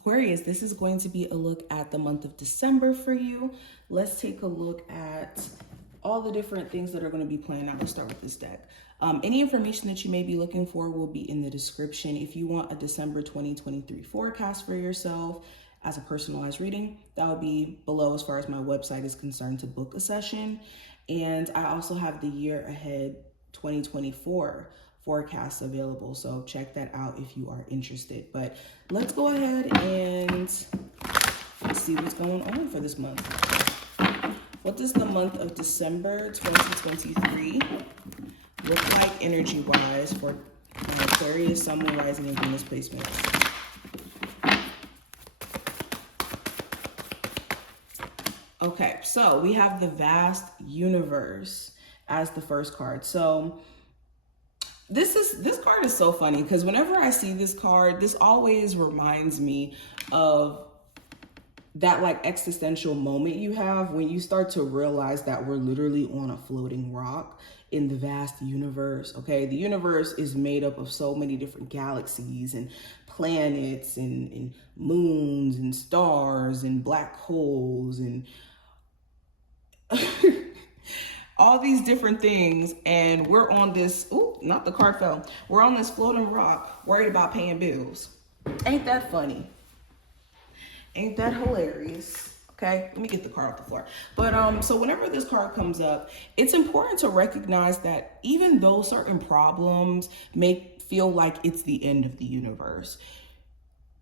Aquarius, this is going to be a look at the month of December for you. Let's take a look at all the different things that are going to be playing out. Let's start with this deck. Any information that you may be looking for will be in the description. If you want a December 2023 forecast for yourself as a personalized reading, that will be below as far as my website is concerned to book a session. And I also have the year ahead 2024 forecasts available, so check that out if you are interested. But let's go ahead and see what's going on for this month. What does the month of December 2023 look like energy wise for Aquarius, Sun, Moon, Rising, and Venus placements? Okay, so we have the vast universe as the first card. So this card is so funny because whenever I see this card, this always reminds me of that like existential moment you have when you start to realize that we're literally on a floating rock in the vast universe. Okay, the universe is made up of so many different galaxies and planets and moons and stars and black holes and all these different things, and we're on this, ooh, not the card fell. We're on this floating rock, worried about paying bills. Ain't that funny? Ain't that hilarious? Okay, let me get the card off the floor. But so whenever this card comes up, it's important to recognize that even though certain problems may feel like it's the end of the universe,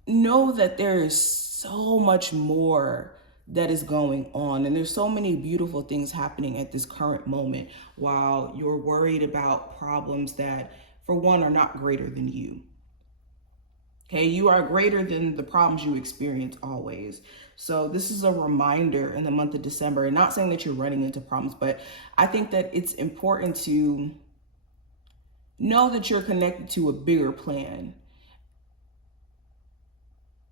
know that there is so much more that is going on, and there's so many beautiful things happening at this current moment while you're worried about problems that, for one, are not greater than you. Okay, you are greater than the problems you experience always. So this is a reminder in the month of December, and not saying that you're running into problems, but I think that it's important to know that you're connected to a bigger plan.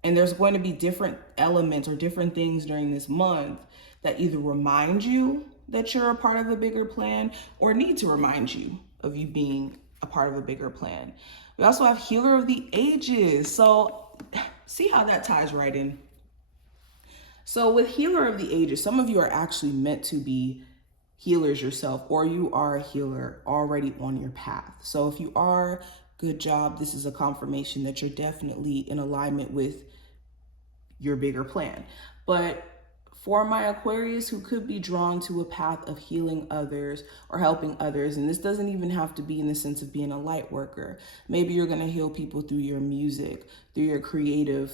And there's going to be different elements or different things during this month that either remind you that you're a part of a bigger plan or need to remind you of you being a part of a bigger plan. We also have Healer of the Ages. So see how that ties right in. So with Healer of the Ages, some of you are actually meant to be healers yourself, or you are a healer already on your path. So if you are, good job. This is a confirmation that you're definitely in alignment with your bigger plan. But for my Aquarius who could be drawn to a path of healing others or helping others, and this doesn't even have to be in the sense of being a light worker. Maybe you're going to heal people through your music, through your creative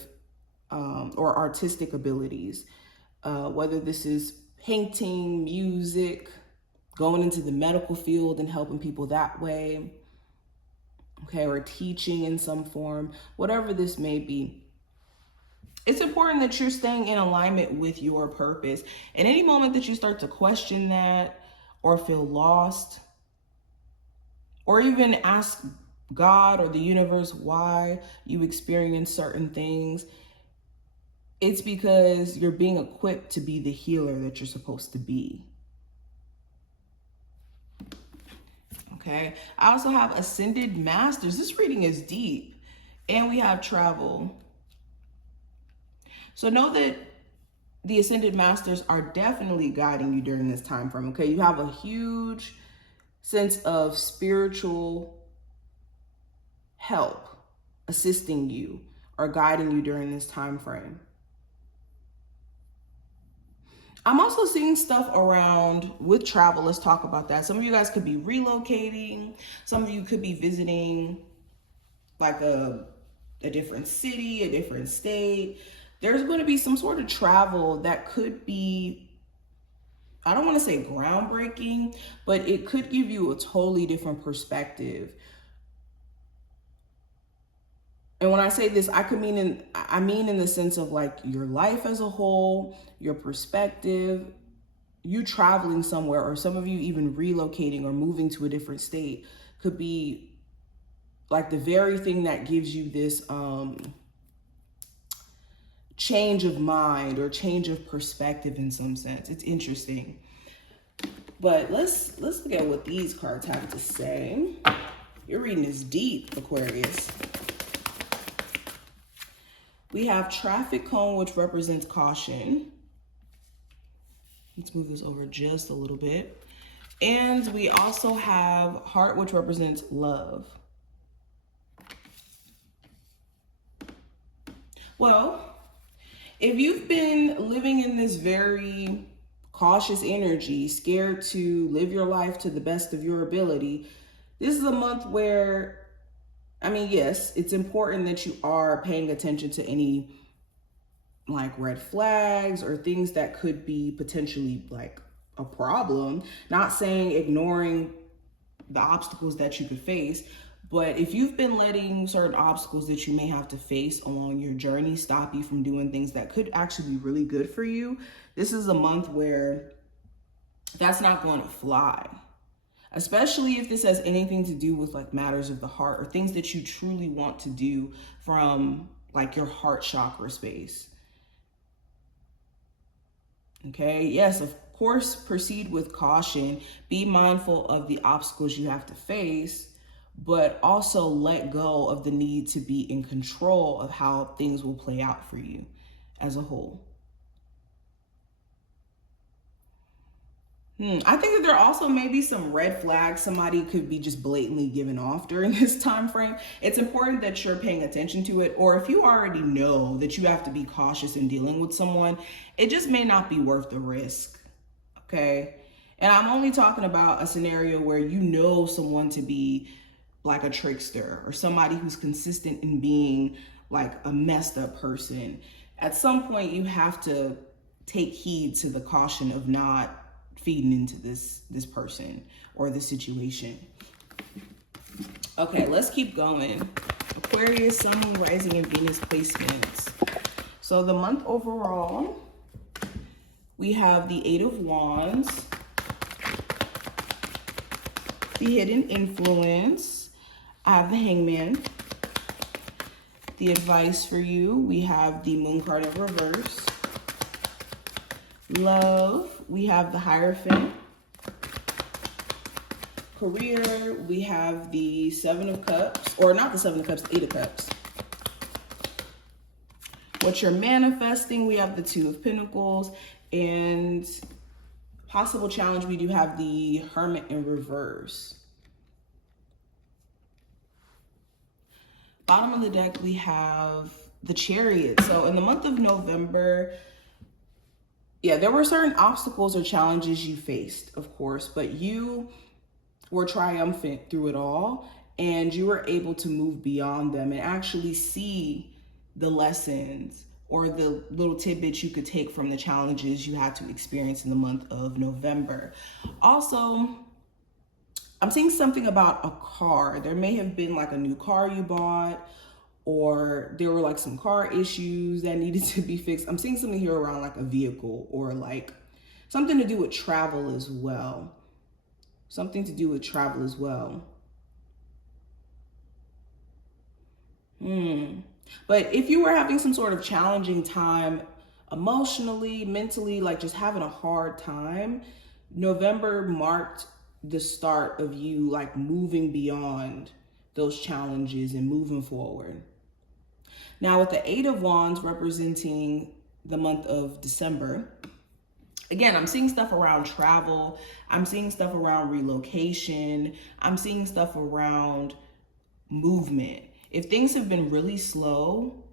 or artistic abilities, whether this is painting, music, going into the medical field and helping people that way, okay, or teaching in some form, whatever this may be. It's important that you're staying in alignment with your purpose. And any moment that you start to question that or feel lost, or even ask God or the universe why you experience certain things, it's because you're being equipped to be the healer that you're supposed to be. Okay, I also have Ascended Masters. This reading is deep. And we have Travel. So know that the Ascended Masters are definitely guiding you during this time frame, okay? You have a huge sense of spiritual help assisting you or guiding you during this time frame. I'm also seeing stuff around with travel. Let's talk about that. Some of you guys could be relocating. Some of you could be visiting like a different city, a different state. There's going to be some sort of travel that could be, I don't want to say groundbreaking, but it could give you a totally different perspective. And when I say this, I mean in the sense of like your life as a whole, your perspective, you traveling somewhere, or some of you even relocating or moving to a different state could be like the very thing that gives you this change of mind or change of perspective in some sense. It's interesting. But let's look at what these cards have to say. Your reading is deep, Aquarius. We have traffic cone, which represents caution. Let's move this over just a little bit. And we also have heart, which represents love. Well, if you've been living in this very cautious energy, scared to live your life to the best of your ability, this is a month where, I mean, yes, it's important that you are paying attention to any like red flags or things that could be potentially like a problem. Not saying ignoring the obstacles that you could face, but if you've been letting certain obstacles that you may have to face along your journey stop you from doing things that could actually be really good for you, this is a month where that's not going to fly. Especially if this has anything to do with like matters of the heart or things that you truly want to do from like your heart chakra space. Okay, yes, of course, proceed with caution. Be mindful of the obstacles you have to face, but also let go of the need to be in control of how things will play out for you as a whole. I think that there also may be some red flags somebody could be just blatantly giving off during this time frame. It's important that you're paying attention to it, or if you already know that you have to be cautious in dealing with someone, it just may not be worth the risk, okay? And I'm only talking about a scenario where you know someone to be like a trickster or somebody who's consistent in being like a messed up person. At some point, you have to take heed to the caution of not feeding into this person or the situation. Okay, let's keep going. Aquarius, Sun, Moon, Rising, and Venus placements. So the month overall, we have the Eight of Wands, the Hidden Influence. I have the Hangman. The advice for you, we have the Moon card in reverse. Love, we have the Hierophant. Career, we have the Seven of Cups, or not the Seven of Cups, the Eight of Cups. What you're manifesting, we have the Two of Pentacles, and possible challenge, we do have the Hermit in reverse. Bottom of the deck, we have the Chariot. So in the month of November, yeah, there were certain obstacles or challenges you faced, of course, but you were triumphant through it all, and you were able to move beyond them and actually see the lessons or the little tidbits you could take from the challenges you had to experience in the month of November. Also, I'm seeing something about a car. There may have been like a new car you bought, or there were like some car issues that needed to be fixed. I'm seeing something here around like a vehicle or like something to do with travel as well. Something to do with travel as well. But if you were having some sort of challenging time emotionally, mentally, like just having a hard time, November marked the start of you like moving beyond those challenges and moving forward. Now with the Eight of Wands representing the month of December, again, I'm seeing stuff around travel. I'm seeing stuff around relocation. I'm seeing stuff around movement. If things have been really slow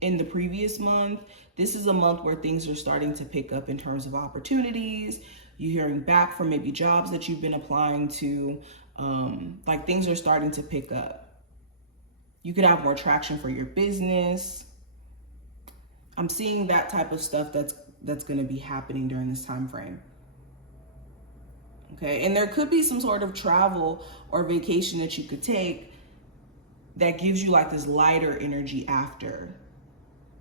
in the previous month, this is a month where things are starting to pick up in terms of opportunities. You're hearing back from maybe jobs that you've been applying to. Like things are starting to pick up. You could have more traction for your business. I'm seeing that type of stuff that's going to be happening during this time frame. Okay, and there could be some sort of travel or vacation that you could take that gives you like this lighter energy after.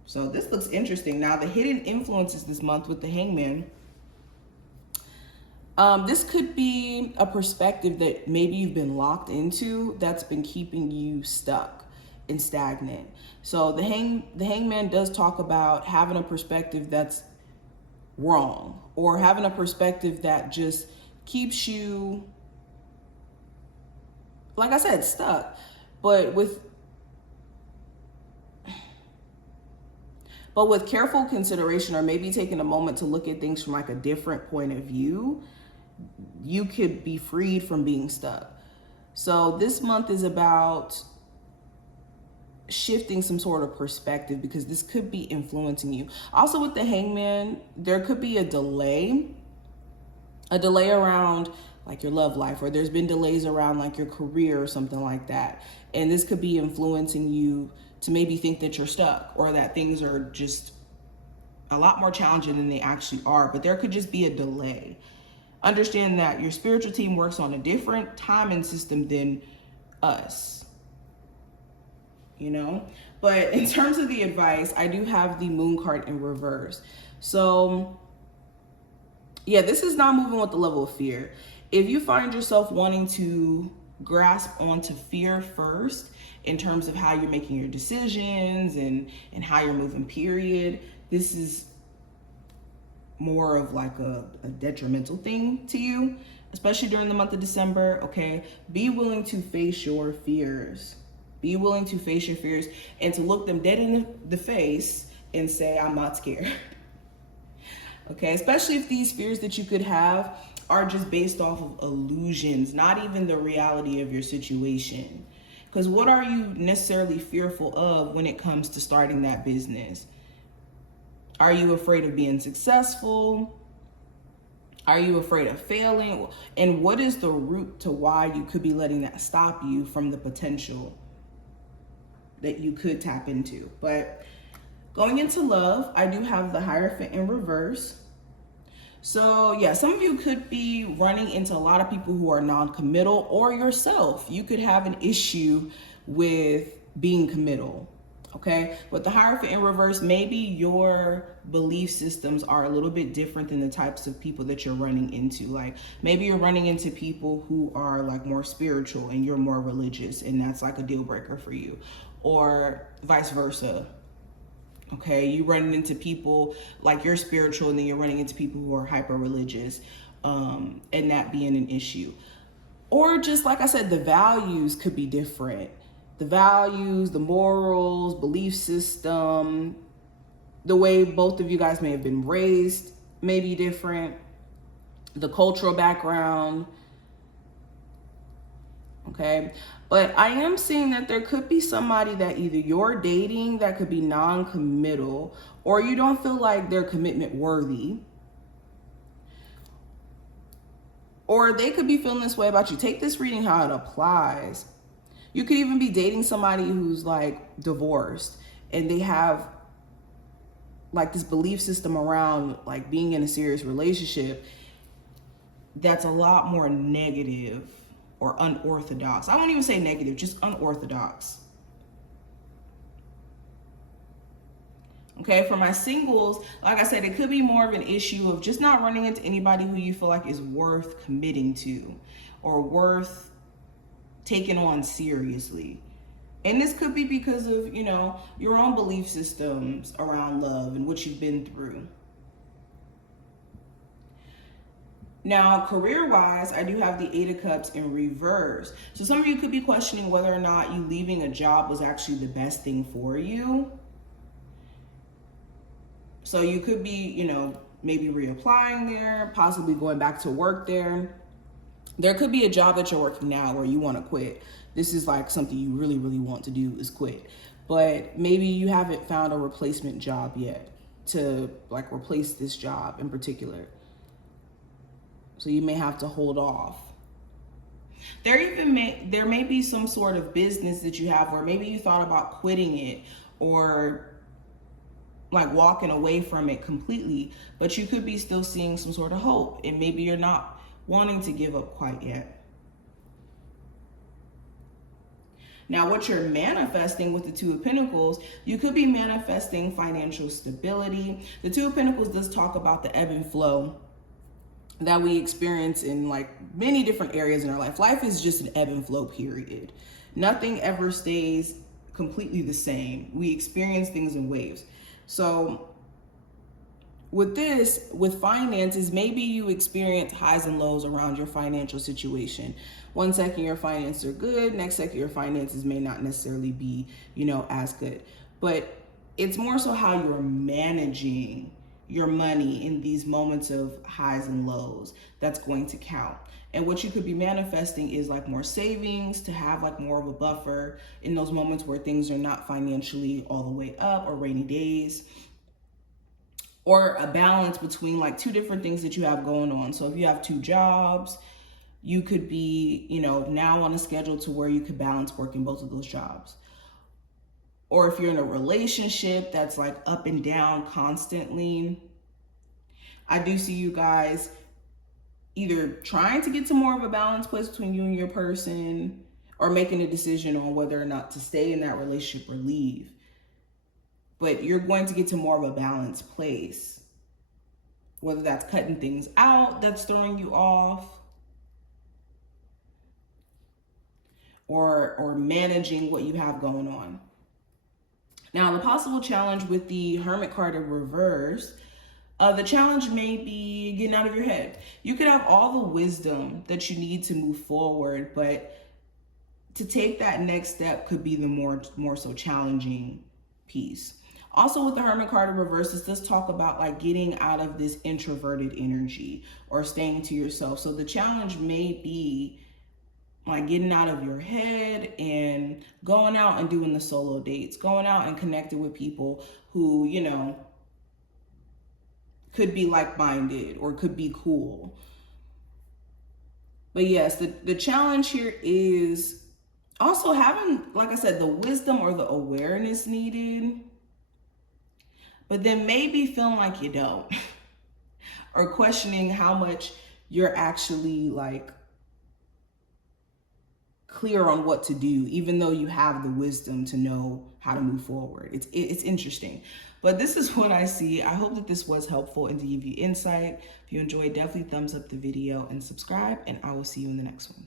So this looks interesting. Now the hidden influences this month with the Hangman. This could be a perspective that maybe you've been locked into that's been keeping you stuck and stagnant. So the Hangman does talk about having a perspective that's wrong, or having a perspective that just keeps you, like I said, stuck. But with But with careful consideration, or maybe taking a moment to look at things from like a different point of view, you could be freed from being stuck. So this month is about shifting some sort of perspective, because this could be influencing you. Also with the Hangman, there could be a delay around like your love life, or there's been delays around like your career or something like that. And this could be influencing you to maybe think that you're stuck, or that things are just a lot more challenging than they actually are. But there could just be a delay. Understand that your spiritual team works on a different timing system than us, you know? But in terms of the advice, I do have the Moon card in reverse. So yeah, this is not moving with the level of fear. If you find yourself wanting to grasp onto fear first in terms of how you're making your decisions and how you're moving, period, this is more of like a detrimental thing to you, especially during the month of December. Okay, be willing to face your fears. Be willing to face your fears and to look them dead in the face and say, I'm not scared. Okay, especially if these fears that you could have are just based off of illusions, not even the reality of your situation. Because what are you necessarily fearful of when it comes to starting that business? Are you afraid of being successful? Are you afraid of failing? And what is the root to why you could be letting that stop you from the potential that you could tap into? But going into love, I do have the Hierophant in reverse. So yeah, some of you could be running into a lot of people who are non-committal, or yourself. You could have an issue with being committal. Okay, with the Hierophant in reverse, maybe your belief systems are a little bit different than the types of people that you're running into. Like maybe you're running into people who are like more spiritual and you're more religious, and that's like a deal breaker for you, or vice versa. Okay, you running into people like you're spiritual and then you're running into people who are hyper religious, and that being an issue. Or just like I said, the values could be different. The values, the morals, belief system, the way both of you guys may have been raised may be different. The cultural background. Okay, but I am seeing that there could be somebody that either you're dating that could be non-committal, or you don't feel like they're commitment worthy, or they could be feeling this way about you. Take this reading how it applies. You could even be dating somebody who's like divorced, and they have like this belief system around like being in a serious relationship that's a lot more negative or unorthodox. I won't even say negative, just unorthodox. Okay, for my singles, like I said, it could be more of an issue of just not running into anybody who you feel like is worth committing to or worth taking on seriously. And this could be because of, you know, your own belief systems around love and what you've been through. Now, career-wise, I do have the Eight of Cups in reverse. So some of you could be questioning whether or not you leaving a job was actually the best thing for you. So you could be, you know, maybe reapplying there, possibly going back to work there. There could be a job that you're working now where you want to quit. This is like something you really, really want to do is quit. But maybe you haven't found a replacement job yet to like replace this job in particular. So you may have to hold off. There may be some sort of business that you have where maybe you thought about quitting it or like walking away from it completely, but you could be still seeing some sort of hope, and maybe you're not wanting to give up quite yet. Now, what you're manifesting with the Two of Pentacles, you could be manifesting financial stability. The Two of Pentacles does talk about the ebb and flow that we experience in like many different areas in our life. Life is just an ebb and flow, period. Nothing ever stays completely the same. We experience things in waves. So with this, with finances, maybe you experience highs and lows around your financial situation. One second your finances are good, next second your finances may not necessarily be, you know, as good. But it's more so how you're managing your money in these moments of highs and lows that's going to count. And what you could be manifesting is like more savings, to have like more of a buffer in those moments where things are not financially all the way up, or rainy days, or a balance between like two different things that you have going on. So if you have two jobs, you could be, you know, now on a schedule to where you could balance working both of those jobs. Or if you're in a relationship that's like up and down constantly, I do see you guys either trying to get to more of a balanced place between you and your person, or making a decision on whether or not to stay in that relationship or leave. But you're going to get to more of a balanced place, whether that's cutting things out that's throwing you off, or managing what you have going on. Now, the possible challenge with the Hermit card in reverse, the challenge may be getting out of your head. You could have all the wisdom that you need to move forward, but to take that next step could be the more so challenging piece. Also, with the Hermit card in reverse, this does talk about like getting out of this introverted energy or staying to yourself. So the challenge may be like getting out of your head and going out and doing the solo dates, going out and connecting with people who, you know, could be like-minded or could be cool. But yes, the challenge here is also having, like I said, the wisdom or the awareness needed, but then maybe feeling like you don't, or questioning how much you're actually like clear on what to do, even though you have the wisdom to know how to move forward. It's interesting, but this is what I see. I hope that this was helpful and to give you insight. If you enjoyed, definitely thumbs up the video and subscribe, and I will see you in the next one.